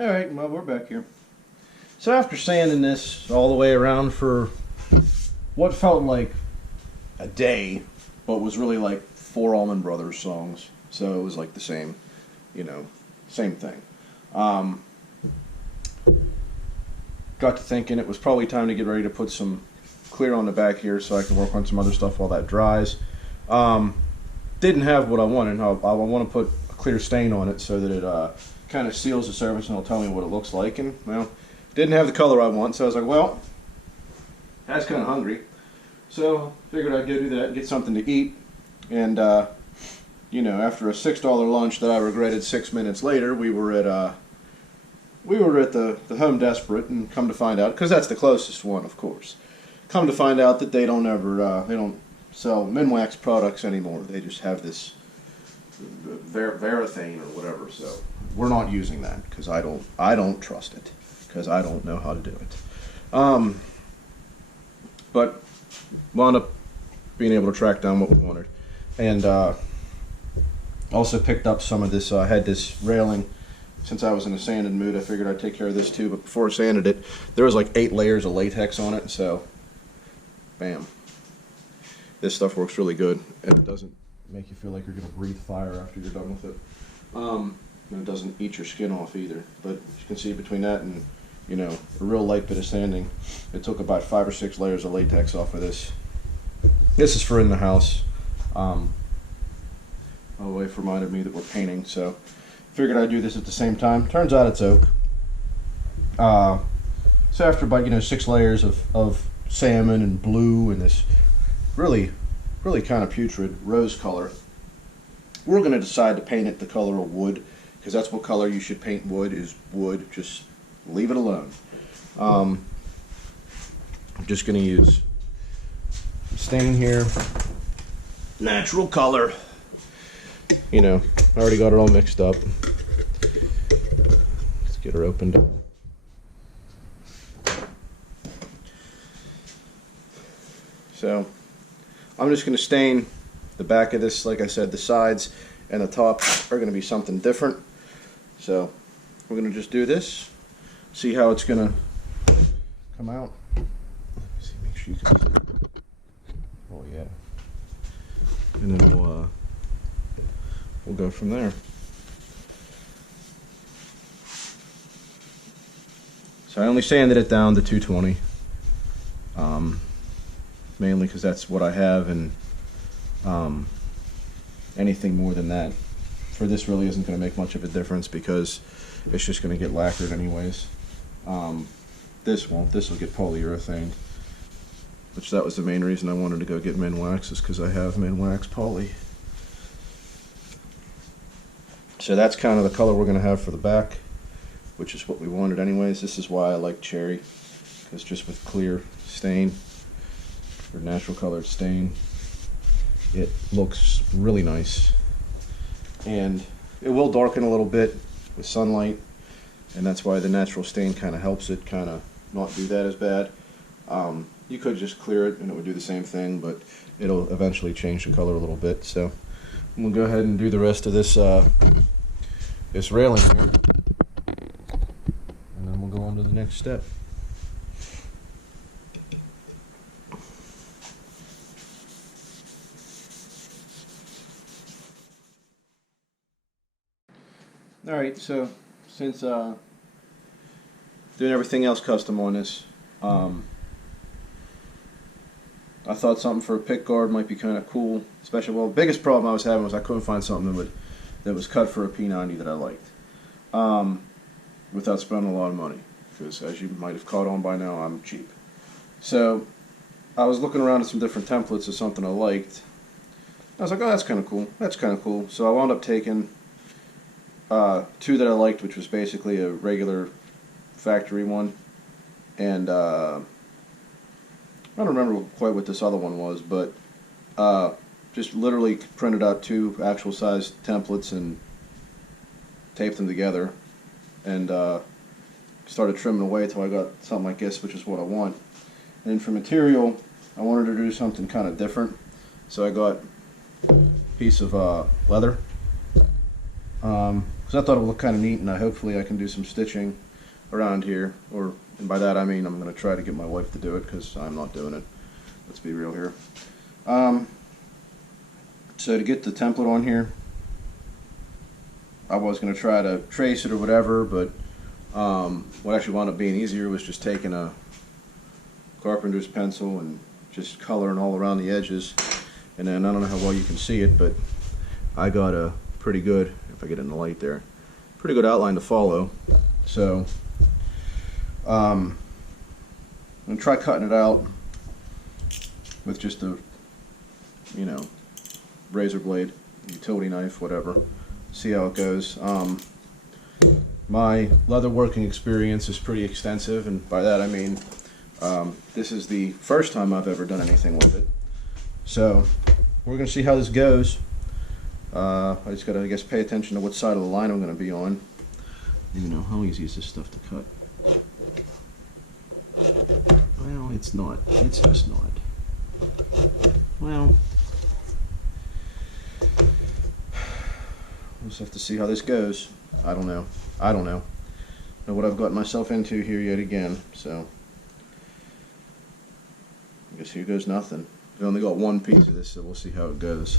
Alright, well, we're back here. So after sanding this all the way around for what felt like a day, but was really like four Allman Brothers songs, so it was like the same, same thing. Um, got to thinking it was probably time to get ready to put some clear on the back here so I can work on some other stuff while that dries. Didn't have what I wanted. I want to put a clear stain on it so that it kind of seals the surface and it'll tell me what it looks like. And, well, didn't have the color I want, so I was like, well, I was kind of hungry. So figured I'd go do that and get something to eat. And, after a $6 lunch that I regretted 6 minutes later, we were at the Home Desperate, and come to find out, because that's the closest one, of course. Come to find out that they don't sell Minwax products anymore. They just have this Verathane or whatever. So we're not using that because I don't trust it because I don't know how to do it. But wound up being able to track down what we wanted, and also picked up some of this. I had this railing. Since I was in a sanded mood, I figured I'd take care of this too. But before I sanded it, there was like 8 layers of latex on it. So, bam. This stuff works really good, and it doesn't make you feel like you're going to breathe fire after you're done with it. And it doesn't eat your skin off either. But as you can see, between that and a real light bit of sanding, it took about 5 or 6 layers of latex off of this. This is for in the house. My wife reminded me that we're painting, so figured I'd do this at the same time. Turns out it's oak. So after about 6 layers of salmon and blue and this really kind of putrid rose color, we're going to decide to paint it the color of wood, because that's what color you should paint wood, is wood. Just leave it alone. I'm just going to use stain here, natural color. I already got it all mixed up. Let's get her opened up. So I'm just going to stain the back of this. Like I said, the sides and the top are going to be something different. So we're going to just do this, see how it's going to come out. Let me see, make sure you can see. Oh yeah. And then we'll go from there. So I only sanded it down to 220, mainly because that's what I have, and anything more than that for this really isn't going to make much of a difference because it's just going to get lacquered anyways. This won't. This will get polyurethane, which that was the main reason I wanted to go get Minwax, is because I have Minwax poly. So that's kind of the color we're going to have for the back, which is what we wanted anyways. This is why I like cherry, because just with clear stain, or natural colored stain, it looks really nice. And it will darken a little bit with sunlight, and that's why the natural stain kind of helps it kind of not do that as bad. You could just clear it and it would do the same thing, but it'll eventually change the color a little bit. So I'm going to go ahead and do the rest of this this railing here, and then we'll go on to the next step. Alright, so since doing everything else custom on this, I thought something for a pick guard might be kind of cool. Especially, well, the biggest problem I was having was I couldn't find something that was cut for a P90 that I liked, without spending a lot of money. Because as you might have caught on by now, I'm cheap. So I was looking around at some different templates of something I liked. I was like, oh, that's kind of cool. That's kind of cool. So I wound up taking 2 that I liked, which was basically a regular factory one, and I don't remember quite what this other one was, but just literally printed out 2 actual size templates and taped them together, and started trimming away till I got something like this, which is what I want. And for material, I wanted to do something kind of different, so I got a piece of leather. because I thought it would look kind of neat, and hopefully I can do some stitching around here. And by that I mean I'm going to try to get my wife to do it, because I'm not doing it. Let's be real here. So to get the template on here, I was going to try to trace it or whatever, but what actually wound up being easier was just taking a carpenter's pencil and just coloring all around the edges. And then I don't know how well you can see it, but I got a pretty good, if I get it in the light there, pretty good outline to follow. So I'm going to try cutting it out with just a, you know, razor blade, utility knife, whatever. See how it goes. My leather working experience is pretty extensive, and by that I mean this is the first time I've ever done anything with it. So we're going to see how this goes. I just got to, I guess, pay attention to what side of the line I'm going to be on. You know, how easy is this stuff to cut? Well, it's not. It's just not. Well, we'll just have to see how this goes. I don't know. I don't know what I've gotten myself into here yet again. So I guess here goes nothing. I've only got one piece of this, so we'll see how it goes.